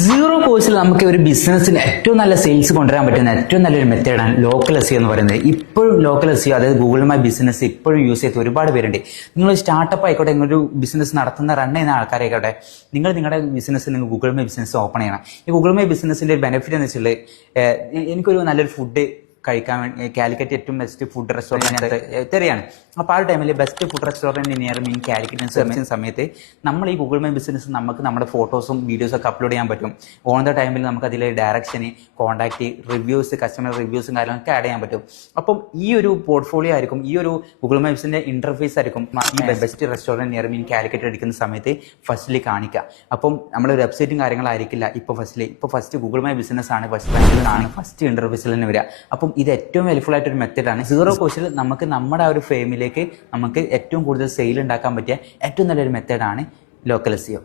Zero കോഴ്സിൽ നമുക്ക് ഒരു ബിസിനസ്സിന് ഏറ്റവും നല്ല സെയിൽസ് കൊണ്ടുവരാൻ പറ്റുന്ന ഏറ്റവും നല്ലൊരു മെത്തേഡാണ് ലോക്കൽ എസ് എന്ന് പറയുന്നത്. ഇപ്പോഴും ലോക്കൽ എസ് അതായത് ഗൂഗിൾ മൈ ബിസിനസ് ഇപ്പോഴും യൂസ് ചെയ്ത് ഒരുപാട് പേരുണ്ട്. നിങ്ങൾ സ്റ്റാർട്ടപ്പ് ആയിക്കോട്ടെ, നിങ്ങളൊരു ബിസിനസ് നടത്തുന്ന റൺ ചെയ്യുന്ന ആൾക്കാരായിക്കോട്ടെ, നിങ്ങളുടെ ബിസിനസ് നിങ്ങൾ ഗൂഗിൾ മൈ ബിസിനസ് ഓപ്പൺ ചെയ്യണം. ഈ ഗൂഗിൾ മൈ ബിസിനസിന്റെ ഒരു ബെനിഫിറ്റ് എന്ന് വെച്ചാൽ എനിക്കൊരു നല്ലൊരു ഫുഡ് കഴിക്കാൻ വേണ്ടി കാലിക്കറ്റ് ഏറ്റവും ബെസ്റ്റ് ഫുഡ് റെസ്റ്റോറൻറ്റ് തെറിയാണ്. അപ്പോൾ ആ ഒരു ടൈമിൽ ബെസ്റ്റ് ഫുഡ് റെസ്റ്റോറൻറ്റ് നിയർ മീൻ കാലിക്കറ്റ് സെർച്ച് സമയത്ത് നമ്മൾ ഈ ഗൂഗിൾ മൈ ബിസിനസ് നമുക്ക് നമ്മുടെ ഫോട്ടോസും വീഡിയോസും ഒക്കെ അപ്ലോഡ് ചെയ്യാൻ പറ്റും. ഓൺ ദ ടൈമിൽ നമുക്ക് അതിൽ ഡയറക്ഷന്, കോൺടാക്ട്, റിവ്യൂസ്, കസ്റ്റമർ റിവ്യൂസും കാര്യങ്ങളൊക്കെ ആഡ് ചെയ്യാൻ പറ്റും. അപ്പം ഈ ഒരു പോർട്ട്ഫോളിയോ ആയിരിക്കും, ഈ ഒരു ഗൂഗിൾ മൈ ബിസിന്റെ ഇന്റർഫേസ് ആയിരിക്കും ഈ ബെസ്റ്റ് റെസ്റ്റോറൻറ്റ് നിയർ മീൻ കാലിക്കറ്റ് അടിക്കുന്ന സമയത്ത് ഫസ്റ്റിൽ കാണിക്കുക. അപ്പം നമ്മുടെ വെബ്സൈറ്റും കാര്യങ്ങളായിരിക്കില്ല ഇപ്പോൾ ഫസ്റ്റ് ഗൂഗിൾ മൈ ബിസിനസ് ആണ് ഫസ്റ്റ് ഇന്റർഫേസിൽ തന്നെ വരിക. അപ്പം ഇത് ഏറ്റവും ഹെൽപ്ഫുൾ ആയിട്ടൊരു മെത്തേഡാണ്. സീറോ കോസ്റ്റിൽ നമുക്ക് നമ്മുടെ ആ ഒരു ഫേമിലേക്ക് നമുക്ക് ഏറ്റവും കൂടുതൽ സെയിൽ ഉണ്ടാക്കാൻ പറ്റിയ ഏറ്റവും നല്ലൊരു മെത്തേഡാണ് ലോക്കൽ എസ്.